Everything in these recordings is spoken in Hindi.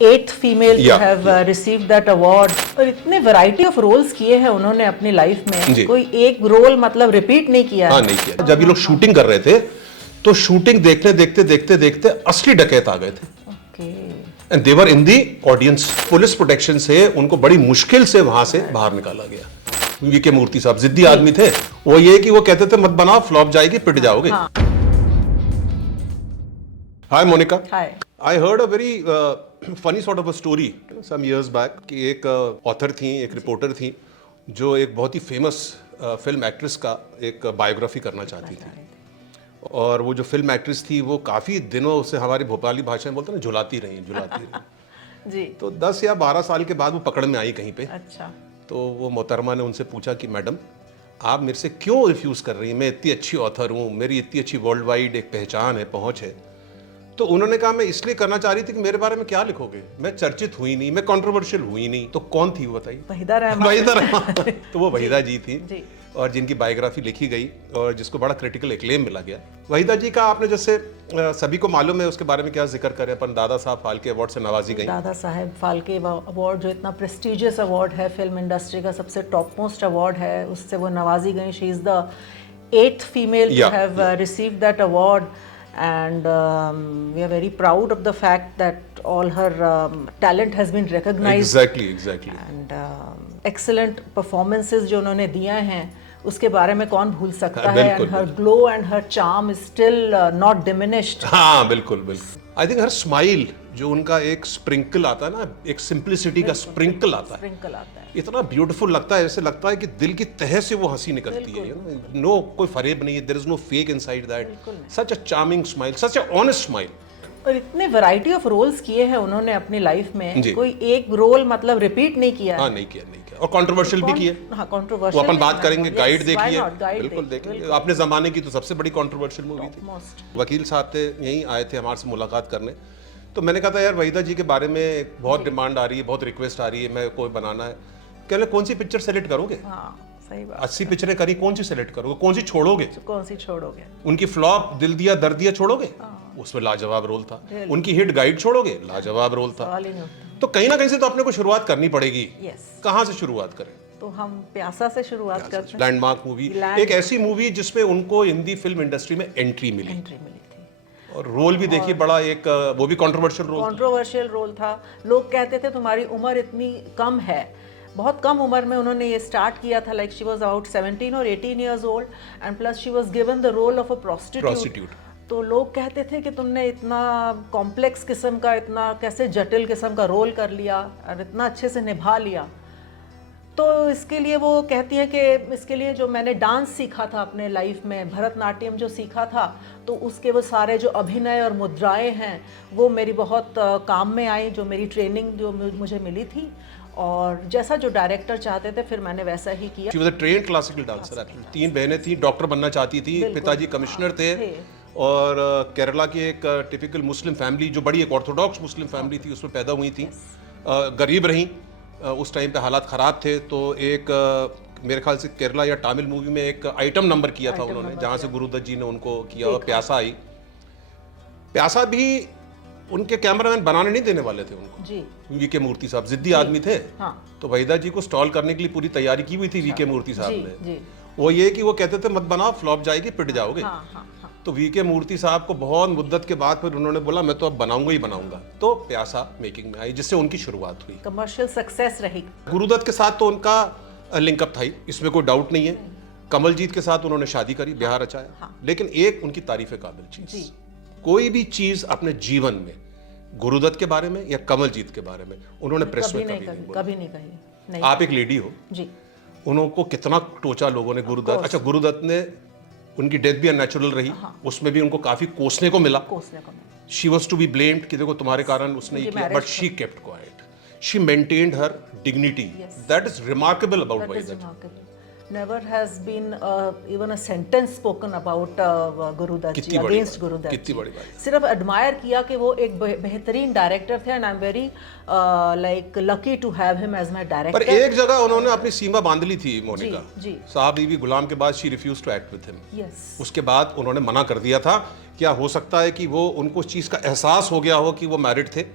8th female to have received that award. और इतने वैरायटी ऑफ रोल्स किए हैं उन्होंने अपनी लाइफ में, कोई एक रोल मतलब रिपीट नहीं किया। हाँ, नहीं किया। जब ये लोग शूटिंग कर रहे थे तो शूटिंग देखते देखते देखते असली डकैत आ गए थे। And they were in the audience. Police protection से उनको बड़ी मुश्किल से वहां से बाहर निकाला गया। वीके मूर्ति साहब जिद्दी आदमी थे। वो ये कि वो कहते थे मत बनाओ, फ्लॉप जाएगी, पिट जाओगे। Hi Monica. Hi. I heard a very funny sort of a story some years back कि एक ऑथर थी, एक रिपोर्टर थी जो एक बहुत ही फेमस फिल्म एक्ट्रेस का एक बायोग्राफी करना चाहती थी। और वो जो फिल्म एक्ट्रेस थी वो काफ़ी दिनों से हमारी भोपाली भाषा में बोलते हैं ना, झुलाती रही जी। तो 10 या 12 साल के बाद वो पकड़ में आई कहीं पे। अच्छा। तो वो मोहतरमा ने उनसे पूछा कि मैडम आप मेरे से क्यों रिफ्यूज़ कर रही हैं, मैं इतनी अच्छी ऑथर हूँ, मेरी इतनी अच्छी वर्ल्ड वाइड एक पहचान है, पहुँच है। तो उन्होंने कहा मैं इसलिए करना चाह रही थी कि मेरे बारे में क्या लिखोगे, मैं चर्चित हुई नहीं, मैं कंट्रोवर्शियल हुई नहीं। तो कौन थी वो बताइए? वहीदा रहमान। वहीदा रहमान। तो वो वहीदा जी थी जी। और जिनकी बायोग्राफी लिखी गई और जिसको बड़ा क्रिटिकल एक्लेम मिला गया। वहीदा जी का आपने जैसे सभी को मालूम है उसके बारे में क्या जिक्र करें अपन, दादा साहब फाल्के अवार्ड से नवाजी गई। दादा साहेब फाल्के अवार्ड जो इतना प्रेस्टिजियस अवार्ड है, फिल्म इंडस्ट्री का सबसे टॉप मोस्ट अवार्ड है, उससे वो नवाजी गई। She is the 8th female to have received that award and we are very proud of the fact that all her talent has been recognized. Exactly. And excellent performances जो उन्होंने दिया हैं उसके बारे में कौन भूल सकता है। And her glow and her charm is still not diminished. हाँ, बिल्कुल। I think her smile जो उनका एक स्प्रिंकल आता है ना, एक सिंप्लिसिटी का स्प्रिंकल आता है, इतना ब्यूटीफुल लगता है, ऐसे लगता है कि दिल की तह से वो हंसी निकलती है। नो कोई फरेब नहीं है, there is no fake inside that. Such a charming smile, such a honest smile. और इतने वैरायटी ऑफ रोल्स किए हैं उन्होंने अपनी लाइफ में, कोई एक रोल मतलब रिपीट नहीं किया। हाँ, नहीं किया और कंट्रोवर्शियल भी किया। हाँ, कंट्रोवर्शियल। वो अपन बात करेंगे। गाइड देखिए, बिल्कुल देखेंगे। अपने जमाने की तो सबसे बड़ी कंट्रोवर्शियल मूवी थी। वकील साहब थे, यहीं आए थे हमारे से मुलाकात करने। तो मैंने कहा था यार वहीदा जी के बारे में बहुत डिमांड आ रही है, बहुत रिक्वेस्ट आ रही है, मैं कोई बनाना है। कह रहे कौन सी पिक्चर सेलेक्ट करोगे? हाँ, सही बात। 80 पिक्चरें करी, कौन सी सेलेक्ट करोगे, कौन सी छोड़ोगे? उनकी फ्लॉप दिल दिया दर दिया छोड़ोगे? उसमें लाजवाब रोल था। उनकी हिट गाइड छोड़ोगे? लाजवाब रोल था। तो कहीं ना कहीं से तो अपने को शुरुआत करनी पड़ेगी। कहाँ से शुरुआत करें? तो हम प्यासा से शुरुआत करते हैं। लैंडमार्क मूवी, एक ऐसी मूवी जिसमें उनको हिंदी फिल्म इंडस्ट्री में एंट्री मिली थी। और रोल भी देखिए बड़ा एक, वो भी कंट्रोवर्शियल रोल था। लोग कहते थे तुम्हारी उम्र इतनी कम है, बहुत कम उम्र में उन्होंने ये स्टार्ट किया था। लाइक शी वाज अबाउट 17 और 18 years old and plus she was given the role of a prostitute. तो लोग कहते थे कि तुमने इतना कॉम्प्लेक्स किस्म का, इतना कैसे जटिल किस्म का रोल कर लिया और इतना अच्छे से निभा लिया। तो इसके लिए वो कहती है कि इसके लिए जो मैंने डांस सीखा था अपने लाइफ में, भरतनाट्यम जो सीखा था, तो उसके वो सारे जो अभिनय और मुद्राएं हैं वो मेरी बहुत काम में आई, जो मेरी ट्रेनिंग जो मुझे मिली थी। और जैसा जो डायरेक्टर चाहते थे फिर मैंने वैसा ही किया। She was a trained classical dancer। 3 बहनें थी, डॉक्टर बनना चाहती थी, पिताजी कमिश्नर थे और केरला की एक टिपिकल मुस्लिम फैमिली, जो बड़ी एक ऑर्थोडॉक्स मुस्लिम फैमिली थी, उसमें पैदा हुई थी। गरीब रहीं, उस टाइम पे हालात ख़राब थे। तो एक मेरे ख्याल से केरला या तमिल मूवी में एक आइटम नंबर किया था उन्होंने, जहाँ से गुरुदत्त जी ने उनको किया। और प्यासा आई। प्यासा भी उनके कैमरामैन बनाने नहीं देने वाले थे उनको जी। वीके मूर्ति साहब जिद्दी आदमी थे। हाँ। तो वहीदा जी को स्टॉल करने के लिए पूरी तैयारी की हुई थी वीके मूर्ति साहब ने। वो ये कि वो कहते थे मत बनाओ, फ्लॉप जाएगी, पिट जाओगे। तो वीके मूर्ति साहब को बहुत मुद्दत के बाद फिर उन्होंने बोला मैं तो अब बनाऊंगा ही बनाऊंगा। तो प्यासा मेकिंग में आई, जिससे उनकी शुरुआत हुई, कमर्शियल सक्सेस रही। गुरुदत्त के साथ तो उनका लिंकअप था ही, इसमें कोई डाउट नहीं है। कमलजीत के साथ उन्होंने शादी करी, ब्याह रचाया। लेकिन एक उनकी तारीफ काबिल चीज, कोई भी चीज अपने जीवन में गुरुदत्त के बारे में या कमलजीत के बारे में उन्होंने प्रेस में कभी नहीं कही। आप एक लेडी हो जी, उनको कितना टोचा लोगों ने गुरुदत्त। अच्छा, गुरुदत्त ने, उनकी डेथ भी अननेचुरल रही। उसमें भी उनको काफी कोसने को मिला। She was to be blamed कि देखो तुम्हारे कारण उसने ये किया, but she kept quiet, she maintained her dignity. That is remarkable about Waheeda. Never has been even a sentence spoken about Gurudत्त जी, against Gurudत्त जी। सिर्फ एडमायर किया कि वो एक बेहतरीन डायरेक्टर थे and I am very like lucky to have him as my director. पर एक जगह उन्होंने अपनी सीमा बांध ली थी मोनिका साहब, बीवी गुलाम के बाद she refuse to act with him. उसके बाद उन्होंने मना कर दिया था। क्या हो सकता है कि वो उनको उस चीज का एहसास हो गया हो कि वो मैरिड थे,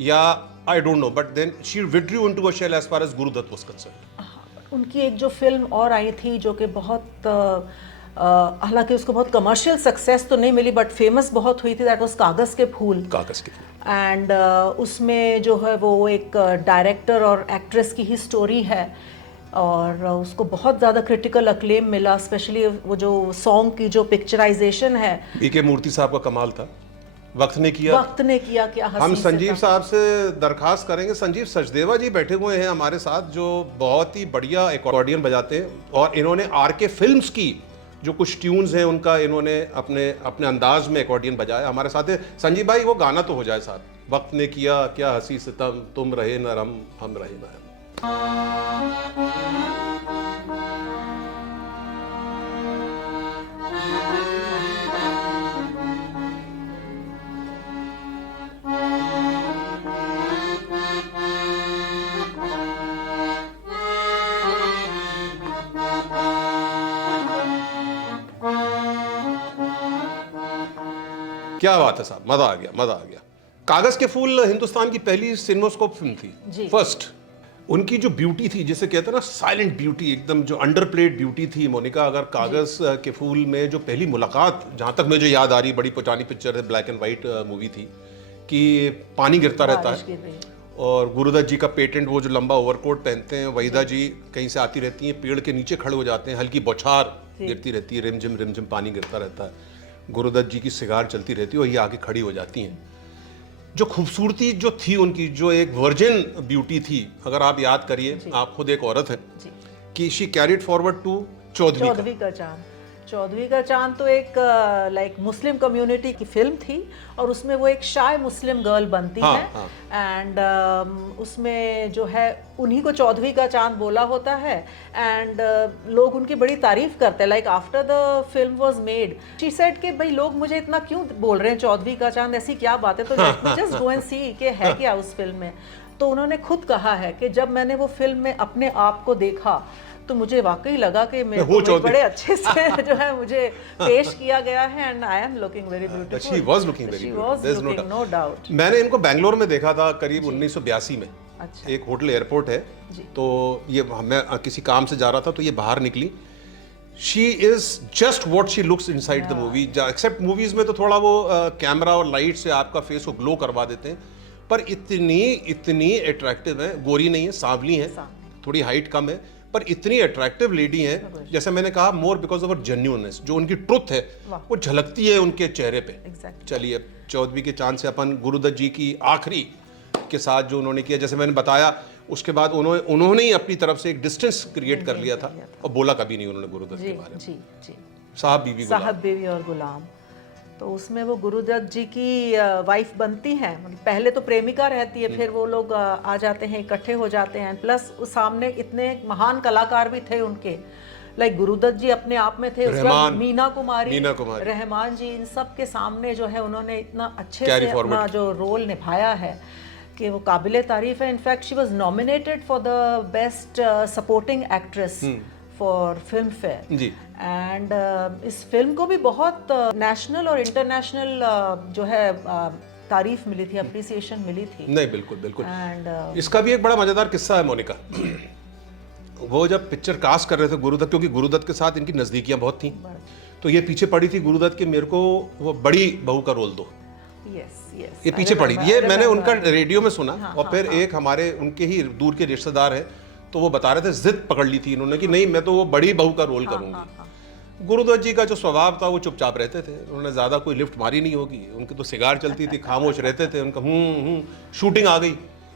या I don't know, but then she withdrew into a shell as far as Guru Dutt was concerned. उनकी एक जो फिल्म और आई थी जो कि बहुत हालांकि उसको बहुत कमर्शियल सक्सेस तो नहीं मिली बट फेमस बहुत हुई थी, दैट वाज कागज़ के फूल। कागज के फूल। एंड उसमें जो है वो एक डायरेक्टर और एक्ट्रेस की ही स्टोरी है और उसको बहुत ज़्यादा क्रिटिकल अक्लेम मिला, स्पेशली वो जो सॉन्ग की जो पिक्चराइजेशन है। बीके मूर्ति साहब का कमाल था, वक्त ने किया क्या हंसी हम से संजीव था। साहब से दरखास्त करेंगे, संजीव सचदेवा जी बैठे हुए हैं हमारे साथ जो बहुत ही बढ़िया एकॉर्डियन बजाते हैं और इन्होंने आरके फिल्म्स की जो कुछ ट्यून्स हैं उनका इन्होंने अपने अपने अंदाज में एकॉर्डियन बजाया। हमारे साथ है संजीव भाई, वो गाना तो हो जाए साथ, वक्त ने किया क्या हंसी सितम, तुम रहे नरम हम रहे नरम। क्या बात है साहब, मजा आ गया, मजा आ गया। कागज के फूल हिंदुस्तान की पहली सिनेमास्कोप फिल्म थी, फर्स्ट। उनकी जो ब्यूटी थी, जिसे कहते हैं ना साइलेंट ब्यूटी, एकदम जो अंडरप्लेड ब्यूटी थी मोनिका। अगर कागज के फूल में जो पहली मुलाकात, जहां तक मुझे याद आ रही, बड़ी पुरानी पिक्चर है, ब्लैक एंड व्हाइट मूवी थी, कि पानी गिरता रहता है और गुरुदत्त जी का पेटेंट, वो जो लंबा ओवरकोट पहनते हैं, वहीदा जी कहीं से आती रहती हैं, पेड़ के नीचे खड़े हो जाते हैं, हल्की बौछार गिरती रहती है, रिमझिम पानी गिरता रहता है, गुरुदत्त जी की सिगार चलती रहती है और ये आगे खड़ी हो जाती हैं। जो खूबसूरती जो थी उनकी, जो एक वर्जिन ब्यूटी थी, अगर आप याद करिए, आप खुद एक औरत हैं, कि शी कैरिड फॉरवर्ड टू चौदहवीं का चांद। चौदहवीं का चांद तो एक लाइक मुस्लिम कम्युनिटी की फिल्म थी और उसमें वो एक शाय मुस्लिम गर्ल बनती है एंड उसमें जो है उन्हीं को चौदहवीं का चांद बोला होता है एंड लोग उनकी बड़ी तारीफ करते हैं। Like after the film was made she said कि भाई लोग मुझे इतना क्यों बोल रहे हैं चौदहवीं का चांद, ऐसी क्या बात है, तो let me just go and see कि है क्या उस फिल्म में। तो उन्होंने खुद कहा है कि जब मैंने वो फिल्म में अपने आप को देखा तो मुझे वाकई लगा कि मेरे को बड़े अच्छे से जो है मुझे पेश किया गया है and I am looking very beautiful. She was looking very beautiful, no doubt. मैंने इनको बेंगलोर में देखा था करीब 1982 में। अच्छा। एक होटल एयरपोर्ट है, तो ये मैं किसी काम से जा रहा था तो ये बाहर निकली। She is just what she looks inside the movie. Except movies में तो थोड़ा वो कैमरा और लाइट से आपका फेस को ग्लो करवा देते हैं, पर इतनी अट्रैक्टिव है, गोरी नहीं है, सांवली है, थोड़ी हाइट कम है, पर इतनी अट्रैक्टिव लेडी है, जैसे मैंने कहा, मोर बिकॉज ऑफ जेन्युइननेस, जो उनकी ट्रुथ है वो झलकती है उनके चेहरे पे। चलिए, चौदहवीं के चांद से अपन गुरुदत्त जी की आखिरी के साथ जो उन्होंने किया, जैसे मैंने बताया, उसके बाद उन्होंने ही अपनी तरफ से एक डिस्टेंस क्रिएट कर लिया था और बोला कभी नहीं उन्होंने गुरुदत्त के बारे में। साहब बीवी और गुलाम, तो उसमें वो गुरुदत्त जी की वाइफ बनती हैं। मतलब पहले तो प्रेमिका रहती है, फिर वो लोग आ जाते हैं, इकट्ठे हो जाते हैं, प्लस उस सामने इतने महान कलाकार भी थे उनके, लाइक गुरुदत्त जी अपने आप में थे, उसके बाद मीना कुमारी, रहमान जी, इन सब के सामने जो है उन्होंने इतना अच्छे से अपना जो रोल निभाया है कि वो काबिले तारीफ है। In fact she was nominated for the best supporting actress for Filmfare जी। एंड इस फिल्म को भी बहुत नेशनल और इंटरनेशनल जो है तारीफ मिली थी, अप्रिसिएशन मिली थी। नहीं, बिल्कुल बिल्कुल। एंड इसका भी एक बड़ा मजेदार किस्सा है मोनिका। वो जब पिक्चर कास्ट कर रहे थे गुरुदत्त, क्योंकि गुरुदत्त के साथ इनकी नजदीकियां बहुत थी, तो ये पीछे पड़ी थी गुरुदत्त के, मेरे को वो बड़ी बहू का रोल दो। ये पीछे पड़ी, ये मैंने उनका रेडियो में सुना। और फिर एक हमारे उन्के ही दूर के रिश्तेदार हैं, तो वो बता रहे थे, जिद पकड़ ली थी इन्होंने कि नहीं, मैं तो वो बड़ी बहू का रोल करूंगी। गुरुदत्त जी का जो स्वभाव था वो चुपचाप रहते थे, उन्होंने ज्यादा कोई लिफ्ट मारी नहीं होगी, उनकी तो सिगार चलती थी, खामोश रहते थे। उनका शूटिंग आ गई,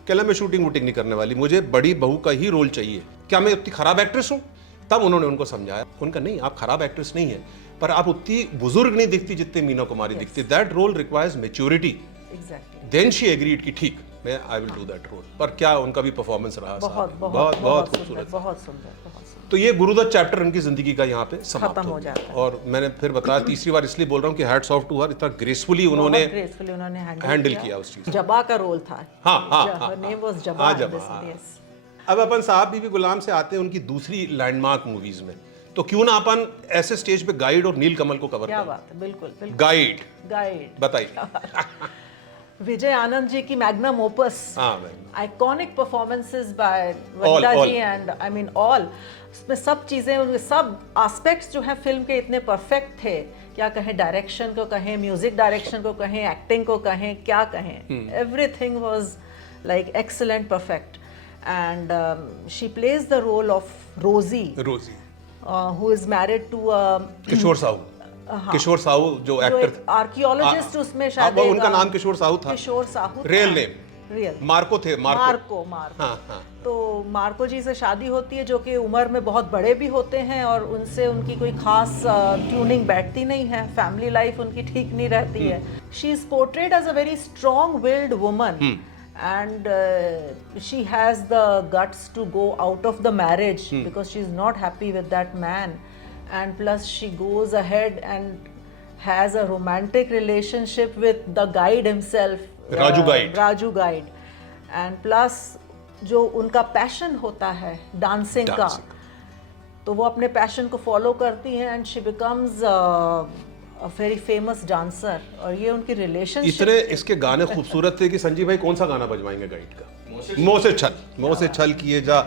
कहला मैं शूटिंग वूटिंग नहीं करने वाली, मुझे बड़ी बहू का ही रोल चाहिए। क्या मैं उतनी खराब एक्ट्रेस हूँ? तब उन्होंने उनको समझाया, उनका नहीं, आप खराब एक्ट्रेस नहीं है, पर आप उतनी बुजुर्ग नहीं दिखती जितनी मीना कुमारी दिखती। That role requires maturity. Then she agreed कि ठीक, मैं I will do that role. पर क्या उनका भी परफॉर्मेंस रहा, बहुत खूबसूरत, बहुत सुंदर। तो ये गुरुदत्त चैप्टर उनकी जिंदगी का यहाँ पे समाप्त हो जाता है। और मैंने फिर बताया, तीसरी बार इसलिए बोल रहा हूँ कि हैट्स ऑफ टू हर, इतना ग्रेसफुली उन्होंने हैंडल किया उस चीज। जबा का रोल था। जबा। अब अपन साहब बीवी गुलाम से आते हैं उनकी दूसरी लैंडमार्क मूवीज में, तो क्यों ना अपन ऐसे स्टेज पे गाइड और नीलकमल को कवर करें। क्या बात है, बिल्कुल। गाइड बताइए। विजय आनंद जी की मैग्नम ओपस, हाँ, iconic performances by Vanita ji and I mean all, उसमें सब चीज़ें, उनके सब एस्पेक्ट्स जो हैं फिल्म के इतने परफेक्ट थे, क्या कहें डायरेक्शन को कहें, म्यूजिक डायरेक्शन को कहें, एक्टिंग को कहें, क्या कहें, everything was like excellent, perfect. And she plays the role of Rosie, who is married to Kishore Sahu. Kishore Sahu जो एक्टर थे, आर्कियोलॉजिस्ट, उसमें शायद उनका नाम किशोर साहू था. Kishore Sahu, real name real Marco थे. मार्को. हाँ. तो मार्को जी से शादी होती है, जो कि उम्र में बहुत बड़े भी होते हैं, और उनसे उनकी कोई खास ट्यूनिंग बैठती नहीं है, फैमिली लाइफ उनकी ठीक नहीं रहती है. She is portrayed as a very strong willed woman, and she has the guts to go out of the marriage because she is not happy with that man, and plus she goes ahead and has a romantic relationship with the guide himself, Raju guide, and plus जो उनका पैशन होता है डांसिंग का, तो वो अपने पैशन को फॉलो करती हैं, and she becomes a very famous dancer. और ये उनकी रिलेशनशिप, इतने इसके गाने खूबसूरत थे कि संजीव भाई कौन सा गाना बजवाएंगे गाइड का? मोह से छल किए जा.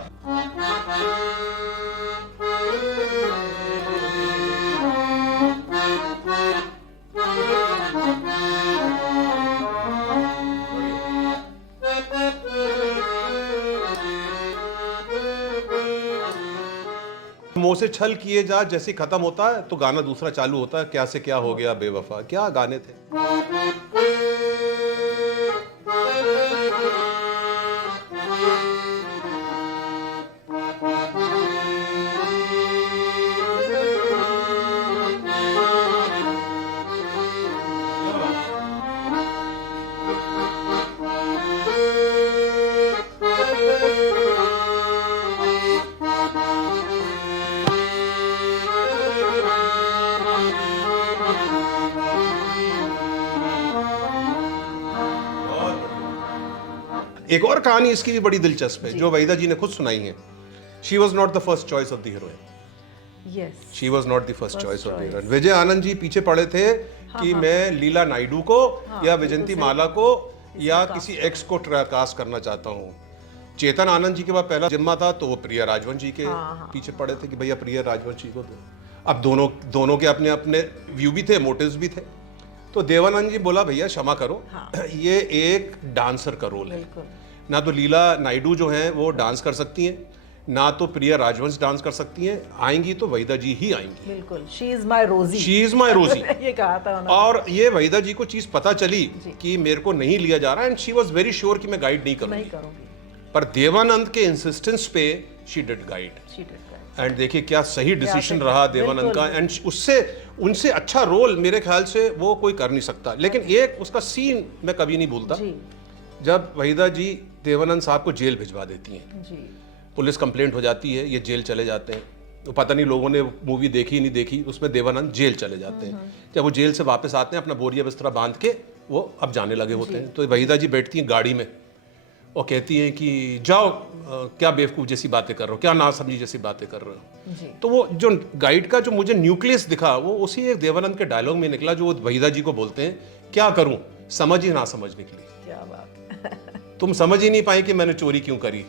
मुंह से छल किए जा जैसे खत्म होता है तो गाना दूसरा चालू होता है, क्या से क्या हो गया बेवफा. क्या गाने थे. एक और कहानी इसकी भी बड़ी दिलचस्प है जो वहीदा जी ने खुद सुनाई है. She was not the first choice of the heroine. She was not the first choice of the heroine. Vijay Anand ji पीछे पड़े थे कि मैं लीला नायडू को या विजंती माला को या किसी एक्स को कास्ट करना चाहता हूँ. चेतन आनंद जी के बाद पहला जिम्मा था तो वो प्रिया राजवंश जी के पीछे पड़े थे कि भैया प्रिया राजवंश जी को दो. अब दोनों के अपने अपने व्यू भी थे, मोटिव्स भी थे. तो देवानंद जी बोला भैया क्षमा करो, ये एक डांसर का रोल है. ना तो लीला नायडू जो हैं वो डांस कर सकती हैं, ना तो प्रिया राजवंश डांस कर सकती हैं. आएंगी तो वहीदा जी ही आएंगी. बिल्कुल, शी इज माय रोजी. ये कहा था उन्होंने. और ये वहीदा जी को चीज पता चली कि मेरे को नहीं लिया जा रहा, and she was very sure कि मैं गाइड नहीं करूंगी. पर देवानंद के इंसिस्टेंस पे शी डिड गाइड. एंड देखिए क्या सही डिसीजन रहा देवानंद का. एंड उससे उनसे अच्छा रोल मेरे ख्याल से वो कोई कर नहीं सकता. लेकिन एक उसका सीन मैं कभी नहीं भूलता, जब वहीदा जी देवानंद साहब को जेल भिजवा देती हैं. पुलिस कंप्लेंट हो जाती है, ये जेल चले जाते हैं. तो पता नहीं लोगों ने मूवी देखी नहीं देखी, उसमें देवानंद जेल चले जाते हैं. जब वो जेल से वापस आते हैं अपना बोरिया बिस्तरा बांध के वो अब जाने लगे होते हैं, तो वहीदा जी बैठती हैं गाड़ी में और कहती हैं कि जाओ, क्या बेवकूफ़ जैसी बातें कर रहे हो, क्या ना समझी जैसी बातें कर रहे हो. तो वो जो गाइड का जो मुझे न्यूक्लियस दिखा वो उसी एक देवानंद के डायलॉग में निकला जो वो वहीदा जी को बोलते हैं, क्या करूं समझ ही ना समझ निकली. क्या बात. तुम समझ ही नहीं पाए कि मैंने चोरी क्यों करी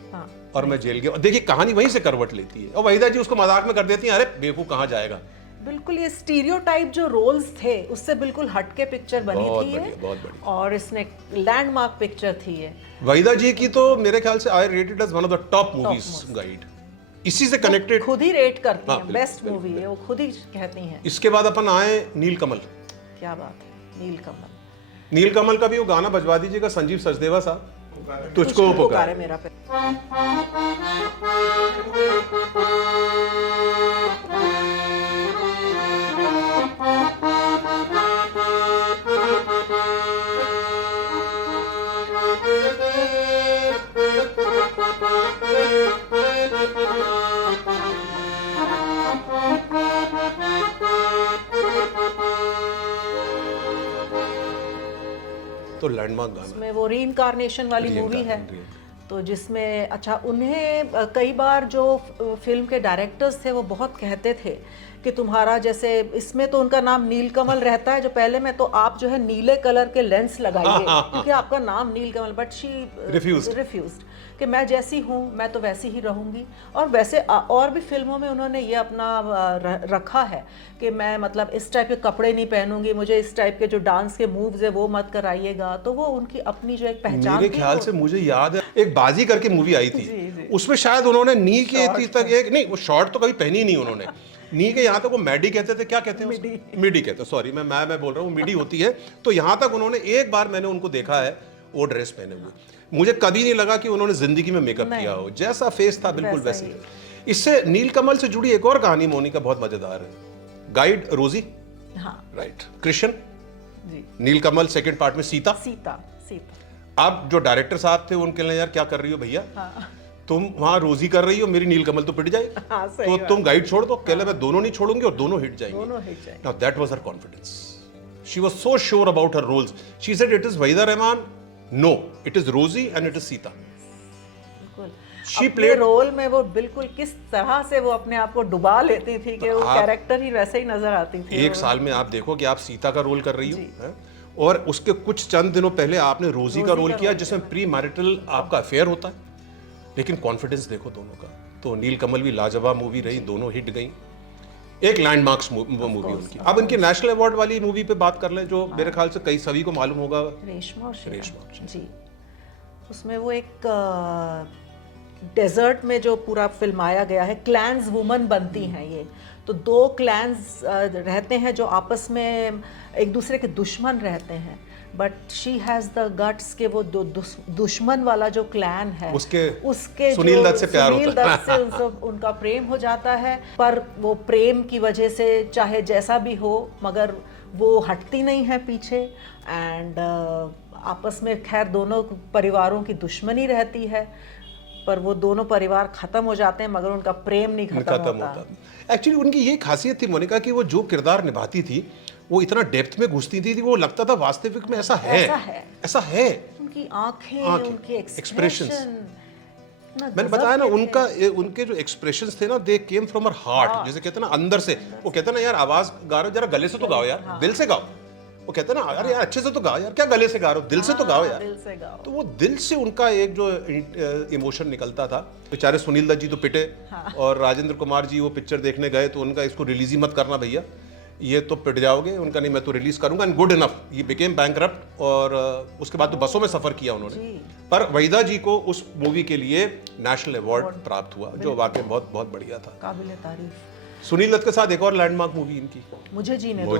और मैं जेल गया. देखिए कहानी वहीं से करवट लेती है और वहीदा जी उसको मजाक में कर देती हैं, अरे बेवकूफ कहाँ जाएगा. बिल्कुल, ये स्टीरियोटाइप जो रोल्स थे उससे बिल्कुल हटके पिक्चर बनी थी ये. बहुत बढ़िया. और इसने लैंडमार्क पिक्चर थी ये. वहीदा जी की तो मेरे ख्याल से I rated as one of the top movies Guide. इसी से कनेक्टेड खुद ही रेट करती हैं, बेस्ट मूवी है वो खुद ही कहती हैं. इसके बाद अपन आए नीलकमल. क्या बात है. नीलकमल का भी वो गाना बजवा दीजिएगा संजीव सचदेवा साहब, तुझको पुकारे मेरा पे. तो लैंडमार्क गाना उसमें वो रीइंकार्नेशन वाली मूवी है, तो जिसमें अच्छा उन्हें कई बार जो फिल्म के डायरेक्टर्स थे वो बहुत कहते थे कि तुम्हारा जैसे इसमें तो उनका नाम नीलकमल रहता है जो पहले में, तो आप जो है नीले कलर के लेंस लगाइए क्योंकि आपका नाम नीलकमल, बट शी रिफ्यूज्ड कि मैं जैसी हूँ मैं तो वैसी ही रहूँगी। और वैसे और भी फिल्मों में उन्होंने ये अपना रखा है कि मैं मतलब इस टाइप के कपड़े नहीं पहनूंगी, मुझे इस टाइप के जो डांस के मूव्स है वो मत कराइएगा। तो वो उनकी अपनी जो एक पहचान, मेरे ख्याल से मुझे याद है एक बाजी करके मूवी आई थी, उसमें शायद उन्होंने नी के तक एक, नहीं वो शॉर्ट तो कभी पहनी नहीं उन्होंने, नी के यहाँ तक वो मैडी कहते थे, क्या कहते हैं, मिडी कहते हैं, सॉरी मैं बोल रहा हूँ, मिडी होती है। तो यहाँ तक उन्होंने एक बार मैंने उनको देखा है वो ड्रेस पहने हुए, मुझे कभी नहीं लगा कि उन्होंने जिंदगी में मेकअप किया हो, जैसा फेस था बिल्कुल वैसे ही। इससे नीलकमल से जुड़ी एक और कहानी मोनिका बहुत मजेदार है, गाइड रोजी, हाँ राइट, कृष्ण, नीलकमल सेकंड पार्ट में सीता। अब जो डायरेक्टर साहब थे उनके लिए, यार क्या कर रही हो भैया, तुम वहां रोजी कर रही हो, मेरी नीलकमल तो पिट जाएगी, तो तुम गाइड छोड़ दो। कहले मैं दोनों नहीं छोड़ूंगी और दोनों हिट जाएंगे। Now that was her confidence, she was so sure about her roles, she said it is Waheeda Rehman, no it is Rosie and it is Sita. She play role में वो बिल्कुल किस तरह से वो अपने आप को डुबा लेती थी कि वो कैरेक्टर ही वैसे ही नजर आती थी। एक साल में आप देखो कि आप सीता का रोल कर रही हो, और उसके कुछ चंद दिनों पहले आपने रोजी का रोल किया जिसमें प्री मैरिटल आपका अफेयर होता है, लेकिन कॉन्फिडेंस देखो दोनों का। तो नीलकमल भी लाजवाब मूवी रही, दोनों हिट गई, एक लैंडमार्क्स मूवी उनकी। अब इनकी नेशनल अवार्ड वाली मूवी पे बात कर लें जो मेरे ख्याल से कई सभी को मालूम होगा, रेशमा जी। उसमें वो एक डेजर्ट में जो पूरा फिल्माया गया है, क्लैंस वुमन बनती हैं ये, तो दो क्लैंस रहते हैं जो आपस में एक दूसरे के दुश्मन रहते हैं, but she has the guts के वो दुश्मन वाला जो क्लैन है उसके सुनील दत्त से प्यार होता है, उनका प्रेम हो जाता है, पर वो प्रेम की वजह से चाहे जैसा भी हो मगर वो हटती नहीं है पीछे, एंड आपस में खैर दोनों परिवारों की दुश्मनी रहती है, पर वो दोनों परिवार खत्म हो जाते हैं मगर उनका प्रेम नहीं खत्म होता। एक्चुअली उनकी ये खासियत थी मोनिका कि वो जो किरदार निभाती थी वो इतना डेप्थ में घुसती थी, वो लगता था वास्तविक में ऐसा है। उनकी आंखें, उनके एक्सप्रेशंस, मैंने बताया ना उनके जो एक्सप्रेशंस थे ना, दे केम फ्रॉम हर हार्ट, जैसे कहते हैं ना अंदर से। वो कहते हैं ना यार आवाज गा रहे हो जरा गले से तो गाओ यार, दिल से गाओ। वो कहते हैं ना अरे यार अच्छे से तो गाओ यार, क्या गले से गा रहे हो, दिल से तो गाओ यार, दिल से गाओ। तो वो दिल से उनका एक जो इमोशन निकलता था। बेचारे सुनील दत्त जी तो पिटे, और राजेंद्र कुमार जी वो पिक्चर देखने गए तो उनका इसको रिलीज ही मत करना भैया, ये तो पिट जाओगे, उनका नहीं मैं तो रिलीज करूंगा, एंड गुड इनफ, ये बिकेम बैंकरप्ट, और उसके बाद तो बसों में सफर किया उन्होंने। पर वहीदा जी को उस मूवी के लिए नेशनल अवार्ड प्राप्त हुआ, जो वाकई बहुत बहुत बढ़िया था, काबिल तारीफ। सुनील दत्त के साथ एक और लैंडमार्क मूवी इनकी, मुझे जीने दो,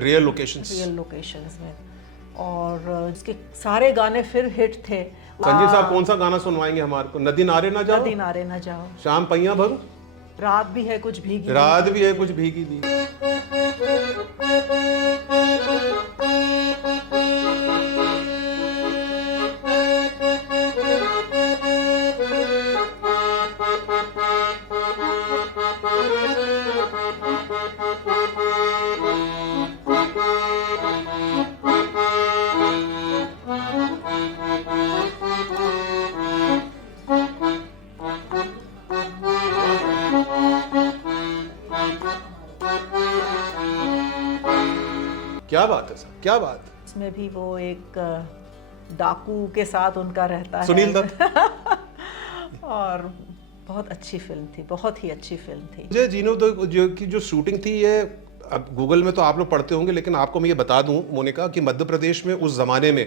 रियल लोकेशंस में, और इसके सारे गाने फिर हिट थे। संजय साहब कौन सा गाना सुनवाएंगे हमारे को? नदी नारे ना जाओ, नदी नारे ना जाओ, शाम पैया भरू, रात भी है कुछ भीगी, रात भी है कुछ भीगी दी। क्या बात है सर, क्या बात। इसमें भी वो एक डाकू के साथ उनका रहता है, सुनील दत्त और बहुत अच्छी फिल्म थी, बहुत ही अच्छी फिल्म थी। मुझे जीनो दो जो शूटिंग थी, ये अब गूगल में तो आप लोग पढ़ते होंगे, लेकिन आपको मैं ये बता दूं मोनिका कि मध्य प्रदेश में उस जमाने में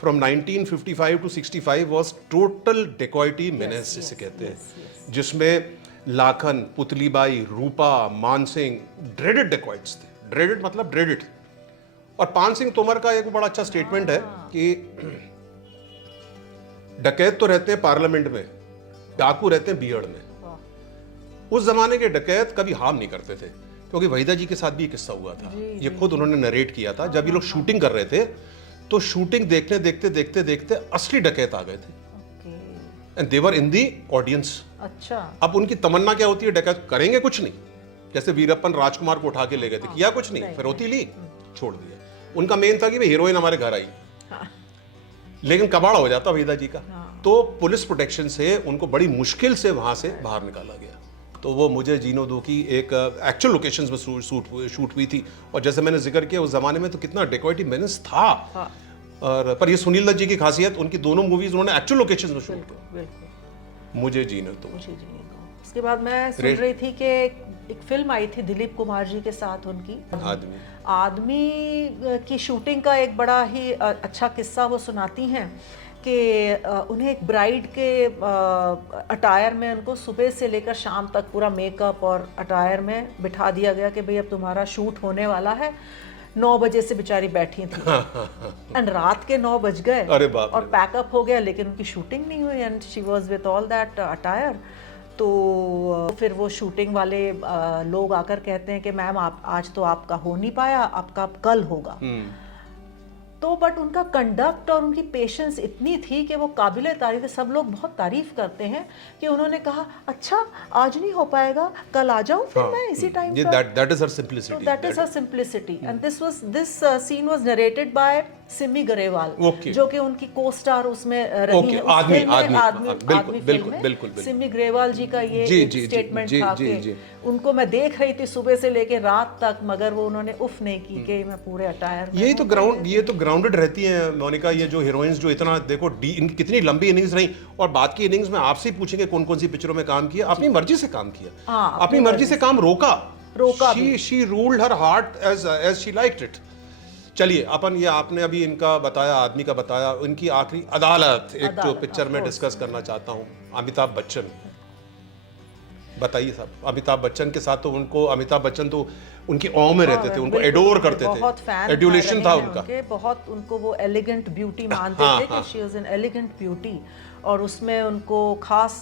from 1955 to 65 was total dacoity menace जिसे कहते हैं, जिसमें लाखन, पुतलीबाई, रूपा, मानसिंह ड्रेडेड डेकॉइट्स थे। ड्रेडेड मतलब ड्रेडेड। और पान सिंह तोमर का एक बड़ा अच्छा स्टेटमेंट है कि डकैत तो रहते हैं पार्लियामेंट में, डाकू रहते हैं बियर्ड में। उस जमाने के डकैत कभी हार्म नहीं करते थे, क्योंकि वहीदा जी के साथ भी किस्सा हुआ था, ये खुद उन्होंने नरेट किया था। जब ये लोग शूटिंग कर रहे थे तो शूटिंग देखते देखते देखते असली डकैत आ गए थे, and they were in the audience. अच्छा, अब उनकी तमन्ना क्या होती है, डकैत करेंगे कुछ नहीं, जैसे वीरप्पन राजकुमार को उठा के ले गए थे, किया कुछ नहीं, फिरौती ली, छोड़ दिया। उनका मेन था कि भाई हीरोइन हमारे घर आई, लेकिन कबाड़ा हो जाता वहीदा जी का। तो पुलिस प्रोटेक्शन से उनको बड़ी मुश्किल से वहां से बाहर निकाला गया। तो वो मुझे जीनो दो की एक एक्चुअल लोकेशंस में शूट हुई थी। और जैसे मैंने जिक्र किया उस जमाने में तो कितना डेकोरेटिव मेहनत था। हाँ। और पर ये सुनील दत्त जी की खासियत, उनकी दोनों मूवीज उन्होंने एक्चुअल लोकेशंस में शूट की। बिल्कुल। मुझे जीने दो। उसके बाद मैं सुन रही थी कि एक फिल्म आई थी दिलीप कुमार जी के साथ उनकी, आदमी की शूटिंग का एक बड़ा ही अच्छा किस्सा वो सुनाती हैं कि उन्हें एक ब्राइड के अटायर में उनको सुबह से लेकर शाम तक पूरा मेकअप और अटायर में बिठा दिया गया कि भाई अब तुम्हारा शूट होने वाला है। 9 बजे से बेचारी बैठी थी एंड रात के 9 बज गए और पैकअप हो गया, लेकिन उनकी शूटिंग नहीं हुई and she was with all that attire. तो फिर वो शूटिंग वाले लोग आकर कहते हैं कि मैम आप आज तो आपका हो नहीं पाया, आपका अब कल होगा। तो बट उनका कंडक्ट और उनकी पेशेंस इतनी थी कि वो काबिले तारीफ है। सब लोग बहुत तारीफ करते हैं कि उन्होंने कहा अच्छा आज नहीं हो पाएगा, कल आ जाऊं फिर मैं इसी टाइम पर। that is her simplicity. That is her simplicity. And this scene was narrated by Simi Garewal, जो कि उनकी को स्टार उसमें रही है। आदमी फिल्म में सिमी गरेवाल जी का ये स्टेटमेंट था कि उनको मैं देख रही थी सुबह से लेके रात तक, मगर वो उन्होंने उफ नहीं की कि मैं पूरे अटायर में। ये तो ग्राउंडेड रहती हैं मोनिका, ये जो हीरोइंस जो इतना देखो इनकी कितनी लंबी इनिंग्स रही। और बात की इनिंग्स में आपसे पूछेंगे कौन कौन सी पिक्चरों में काम किया, अपनी मर्जी से काम किया, अपनी मर्जी से काम रोका। She ruled her heart as she liked it. चलिए अपन ये आपने अभी इनका बताया, आदमी का बताया, इनकी आखिरी अदालत एक जो पिक्चर में डिस्कस करना चाहता हूँ, अमिताभ बच्चन। बताइए साहब, अमिताभ बच्चन के साथ तो उनको, अमिताभ बच्चन तो उनकी ऑ में रहते थे, उनको एडोर करते थे, बहुत फैन एड्यूलेशन था उनका, बहुत उनको वो एलिगेंट ब्यूटी मानते थे कि she was an elegant beauty. और उसमें उनको खास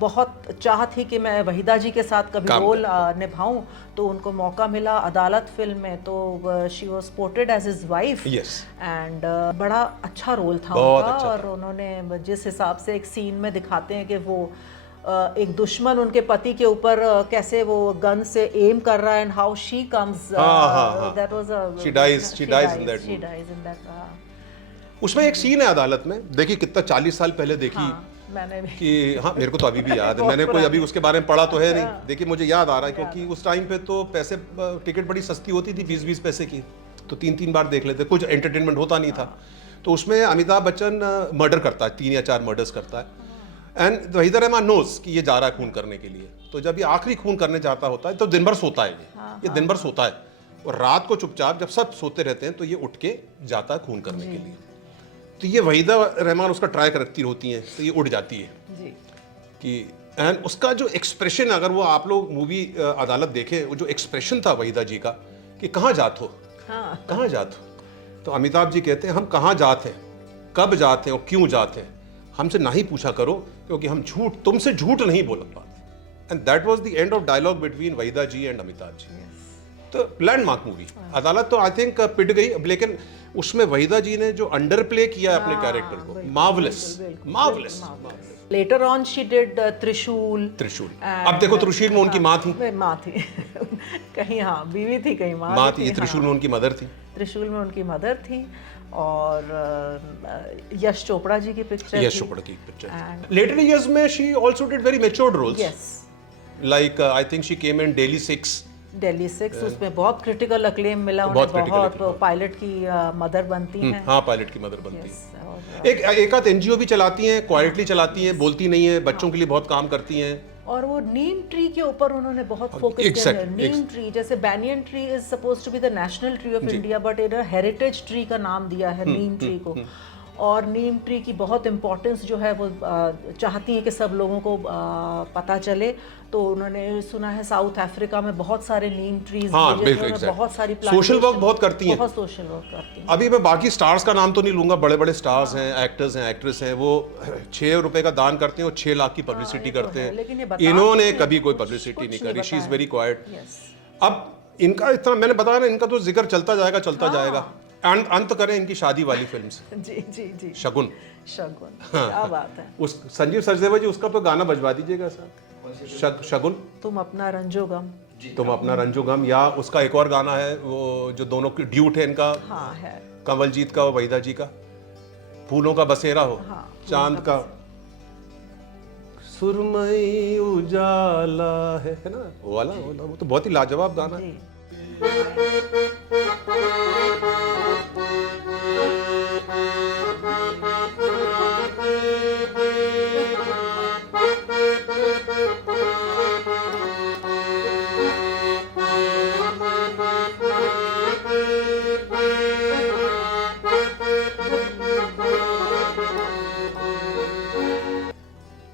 बहुत चाह थी कि मैं वहीदा जी के साथ कभी रोल निभाऊं, तो उनको मौका मिला अदालत फिल्म में, तो she was portrayed as his wife and बड़ा अच्छा रोल था उनका। और उन्होंने जिस हिसाब से एक सीन में दिखाते हैं कि वो एक दुश्मन उनके पति के ऊपर कैसे वो गन से एम कर रहा है and how she comes, that was a she dies in that. उसमें एक सीन है अदालत में, देखिए कितना 40 साल पहले देखी मैंने भी कि हाँ मेरे को तो अभी भी याद है। मैंने कोई अभी उसके बारे में पढ़ा तो है नहीं, देखिए मुझे याद आ रहा है क्योंकि उस टाइम पे तो पैसे, टिकट बड़ी सस्ती होती थी, 20-20 पैसे की, तो 3-3 बार देख लेते, कुछ एंटरटेनमेंट होता नहीं था। तो उसमें अमिताभ बच्चन मर्डर करता है, 3 या 4 मर्डर्स करता है एंड वहीदा रहमान नोज कि ये जा रहा है खून करने के लिए। तो जब ये आखिरी खून करने जाता होता है तो दिन भर सोता है, ये दिन भर सोता है और रात को चुपचाप जब सब सोते रहते हैं तो ये उठ के जाता है खून करने के लिए। तो ये वहीदा रहमान उसका ट्राई करती होती हैं, तो ये उड़ जाती है जी। कि एंड उसका जो एक्सप्रेशन, अगर वो आप लोग मूवी अदालत देखें, वो जो एक्सप्रेशन था वहीदा जी का कि कहाँ जात हो, कहाँ जात हो, तो अमिताभ जी कहते हैं हम कहाँ जाते हैं, कब जाते हैं और क्यों जाते हैं, हमसे ना ही पूछा करो क्योंकि हम तुमसे झूठ नहीं बोल पाते। And that was the end of dialogue between Waheeda ji and Amitabh ji. तो लैंडमार्क मूवी अदालत तो आई थिंक पिट गई, लेकिन उसमें वहीदा जी ने जो अंडर प्ले किया अपने कैरेक्टर को, marvellous. Later on she did त्रिशूल। अब देखो त्रिशूल में उनकी माँ थी कहीं बीवी थी, कहीं माँ थी। त्रिशूल में उनकी मदर थी, त्रिशूल में उनकी मदर थी। और यश चोपड़ा जी की पिक्चर, यश चोपड़ा की पिक्चर। लेटर ईयर्स में she also did very matured roles, like I think she came in Delhi 6, उसमें बहुत क्रिटिकल अक्लेम मिला उन्हें, बहुत पायलट की मदर बनती हैं। हाँ, पायलट की मदर बनती हैं। एक आध एनजीओ भी चलाती हैं, क्वाइटली चलाती हैं, बोलती नहीं है, बच्चों के लिए बहुत काम करती हैं। और वो नीम ट्री के ऊपर उन्होंने बहुत फोकस किया है। नीम ट्री, जैसे banyan tree is supposed to be the national tree of India, but इन्हें हेरिटेज ट्री का नाम दिया है नीम ट्री को। और नीम ट्री की बहुत इम्पोर्टेंस जो है वो चाहती है कि सब लोगों को पता चले। तो उन्होंने सुना है साउथ अफ्रीका में बहुत सारे नीम ट्रीज, बहुत सारी सोशल वर्क बहुत करती हैं, बहुत सोशल वर्क करती हैं। अभी मैं बाकी स्टार्स का नाम तो नहीं लूंगा, बड़े बड़े स्टार्स हैं, एक्टर्स हैं, एक्ट्रेस हैं, वो 6 रुपए का दान करते हैं और 6 लाख की पब्लिसिटी करते हैं। इन्होंने कभी कोई पब्लिसिटी नहीं करी, शी इज वेरी क्वाइट। अब इनका इतना मैंने बताया ना, इनका तो जिक्र चलता जाएगा। अंत करें इनकी शादी वाली फिल्म से। जी शगुन, क्या बात है। उस संजीव सरदेवा जी, उसका तो गाना बजवा दीजिएगा सर, शगुन, तुम अपना रंजो गम, या उसका एक और गाना है वो जो दोनों की ड्यूट है इनका, है कंवलजीत का और वहीदा जी का, फूलों का बसेरा हो, चांद का सुरमई उजाला है ना, वो वाला वो तो बहुत ही लाजवाब गाना है।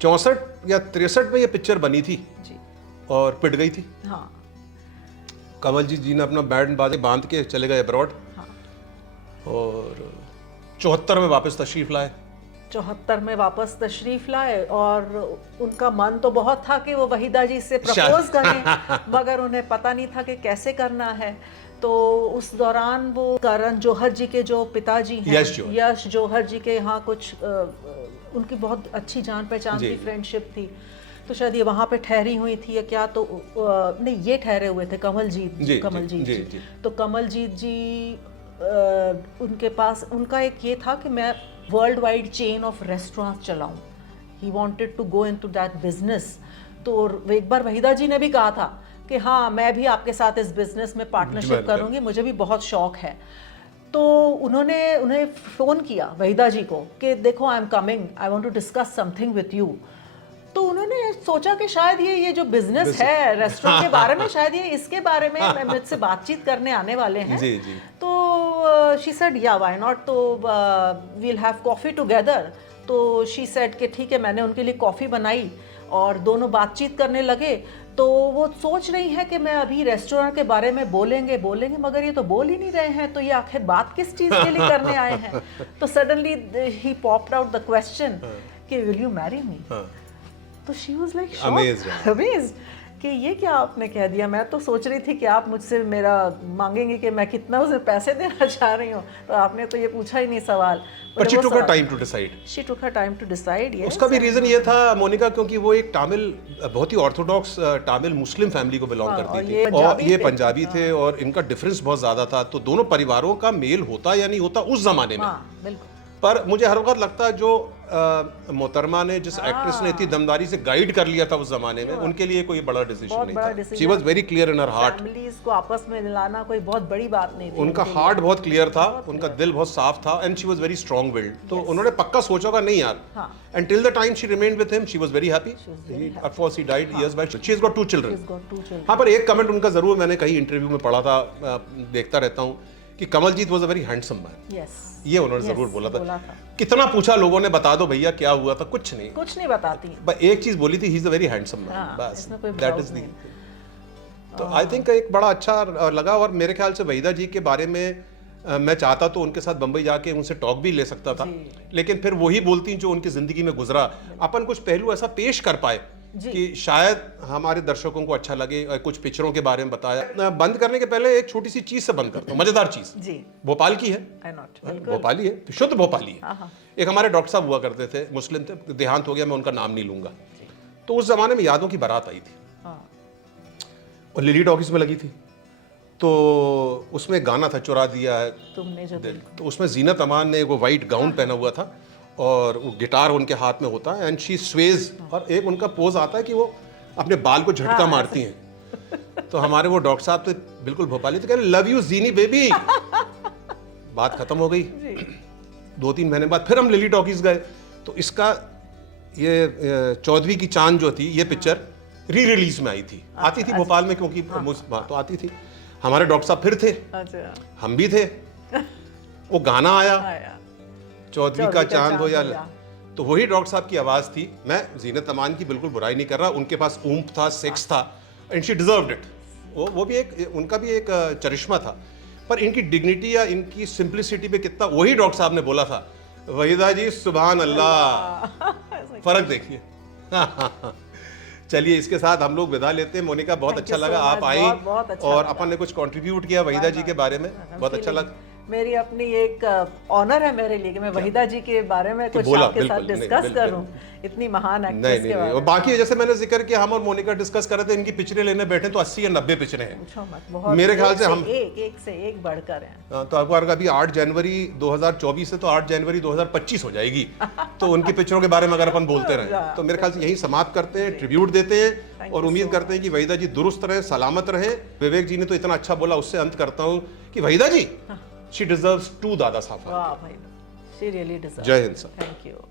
चौसठ या 63 में ये पिक्चर बनी थी जी। और पिट गई थी। हाँ। कमलजीत जी ने अपना बैंड बाजे बांध के चले गए अब्रॉड। हाँ। और 74 में वापस तशरीफ लाए। 74 में वापस तशरीफ लाए और उनका मन तो बहुत था कि वो वहीदा जी से प्रपोज करें, मगर उन्हें पता नहीं था कि कैसे करना है। तो उस दौरान वो करण जौहर जी के जो पिताजी हैं, यश जौहर जी के यहाँ कुछ उनकी बहुत अच्छी जान पहचान की फ्रेंडशिप थी, तो शायद ये वहाँ पे ठहरी हुई थी या क्या, तो नहीं ये ठहरे हुए थे कमलजीत जी। तो कमलजीत जी उनके पास उनका एक ये था कि मैं world wide chain of restaurants चलाऊं। He wanted to go into that business. तो एक बार वहीदा जी ने भी कहा था कि हाँ मैं भी आपके साथ इस बिजनेस में पार्टनरशिप करूंगी, मुझे भी बहुत शौक है। तो उन्होंने उन्हें फ़ोन किया वहीदा जी को कि देखो I am coming, I want to discuss something with you. तो उन्होंने सोचा कि शायद ये जो बिजनेस है रेस्टोरेंट के बारे में, शायद ये इसके बारे में मुझसे बातचीत करने आने वाले हैं। जी जी। तो she said yeah why not, तो we will have coffee together. तो शी सेड कि ठीक है। मैंने उनके लिए कॉफ़ी बनाई और दोनों बातचीत करने लगे। तो वो सोच रही है कि मैं अभी रेस्टोरेंट के बारे में बोलेंगे मगर ये तो बोल ही नहीं रहे हैं, तो ये आखिर बात किस चीज़ के लिए करने आए हैं। तो suddenly he popped out the question कि विल यू मैरी मी। तो शी वाज लाइक अमेज्ड कि ये क्या आपने कह दिया। मैं तो सोच रही थी कि आप मुझसे मेरा मांगेंगे कि मैं कितना उसे पैसे देना चाह रही हूँ, तो आपने तो ये पूछा ही नहीं सवाल। But she took her time to decide. She took her time to decide, yes. उसका भी रीजन ये था मोनिका, क्योंकि वो एक तमिल, बहुत ही ऑर्थोडॉक्स तमिल मुस्लिम फैमिली को बिलोंग करती थी और ये पंजाबी थे और इनका डिफरेंस बहुत ज्यादा था। तो दोनों परिवारों का मेल होता या नहीं होता उस जमाने में। बिल्कुल। पर मुझे हर वक्त लगता है जो मोहतरमा ने, जिस एक्ट्रेस ने इतनी दमदारी से गाइड कर लिया था उस जमाने में, उनके लिए कोई बड़ा डिसीजन नहीं था। She was very clear in her heart. Families को आपस में मिलाना कोई बहुत बड़ी बात नहीं थी। उनका हार्ट बहुत क्लियर था, उनका दिल बहुत साफ था, and she was very strong wild. तो उन्होंने पक्का सोचा होगा नहीं यार। Until the time she remained with him, she was very happy. Of course, he died years back. She has got 2 children. हाँ, पर एक कमेंट उनका जरूर मैंने कहीं इंटरव्यू में पढ़ा था, देखता रहता हूँ, कि Kamaljeet was a very handsome man. ये उन्होंने जरूर बोला था। कितना पूछा लोगों ने, बता दो भैया क्या हुआ था, कुछ नहीं बताती। बस एक चीज बोली थी, he is a very handsome man, बस दैट इज द। तो आई थिंक एक बड़ा अच्छा लगा। और मेरे ख्याल से वहीदा जी के बारे में मैं चाहता तो उनके साथ बंबई जाके उनसे टॉक भी ले सकता था, लेकिन फिर वही बोलती जो उनकी जिंदगी में गुजरा, अपन कुछ पहलू ऐसा पेश कर पाए कि शायद हमारे दर्शकों को अच्छा लगे। कुछ पिक्चरों के बारे में बताया। बंद करने के पहले एक छोटी सी चीज से बंद करता हूँ, मजेदार चीज। भोपाल की है, भोपाली है, शुद्ध भोपाली है। एक हमारे डॉक्टर साहब हुआ करते थे, मुस्लिम थे, देहांत हो गया, मैं उनका नाम नहीं लूंगा। तो उस जमाने में यादों की बारात आई थी और लिली टॉकीज में लगी थी। तो उसमें गाना था चुरा दिया है तुमने जो दिल। तो उसमें जीनत अमान ने वो वाइट गाउन पहना हुआ था और वो गिटार उनके हाथ में होता है, एंड शी स्वेज, और एक उनका पोज आता है कि वो अपने बाल को झटका मारती हैं। तो हमारे वो डॉक्टर साहब थे बिल्कुल भोपाली, तो कह रहे लव यू जीनी बेबी। बात खत्म हो गई। 2-3 महीने बाद फिर हम लिली टॉकीज गए। तो इसका ये 14वीं की चांद जो थी, ये पिक्चर री रिलीज में आई थी, आती थी भोपाल में, क्योंकि तो आती थी। हमारे डॉक्टर साहब फिर थे, हम भी थे। वो गाना आया 14वीं का चांद हो या, तो वही डॉक्टर साहब की आवाज थी। मैं जीनत अमान की बिल्कुल बुराई नहीं कर रहा, उनके पास ऊंफ था, सेक्स था, एंड शी डिजर्व्ड इट। वो भी एक, उनका भी एक चरिश्मा था। पर इनकी डिग्निटी या इनकी सिंप्लिसिटी पे कितना, वही डॉक्टर साहब ने बोला था, वहीदा जी सुभान अल्लाह, फर्क देखिए। चलिए, इसके साथ हम लोग विदा लेते हैं। मोनिका, बहुत अच्छा लगा आप आई और अपन ने कुछ कंट्रीब्यूट किया वहीदा जी के बारे में, बहुत अच्छा लगा। मेरी अपनी एक ऑनर है मेरे लिए कि मैं वहीदा जी के बारे में कुछ आपके साथ डिस्कस करूं, इतनी महान एक्ट्रेस के बारे में। और बाकी जैसे मैंने जिक्र किया, हम और मोनिका डिस्कस कर रहे थे, इनकी पिक्चरें लेने बैठे तो 80 या 90 पिक्चरें हैं। पूछो मत, बहुत मेरे ख्याल से हम एक से एक बढ़कर हैं। तो आपको अभी 8 जनवरी 2024 से तो 8 जनवरी 2025 हो जाएगी, तो उनकी पिक्चरों के बारे में अगर अपन बोलते रहे तो मेरे ख्याल से यही समाप्त करते हैं, ट्रिब्यूट देते हैं और उम्मीद करते हैं कि वहीदा जी दुरुस्त रहें, सलामत रहें। विवेक जी ने तो इतना अच्छा बोला, उससे अंत करता हूं कि वहीदा जी, शी डिजर्व्स 2 दादा साहब। वाह भाई, शी रियली डिजर्व्स। जय हिंद सर। Thank you.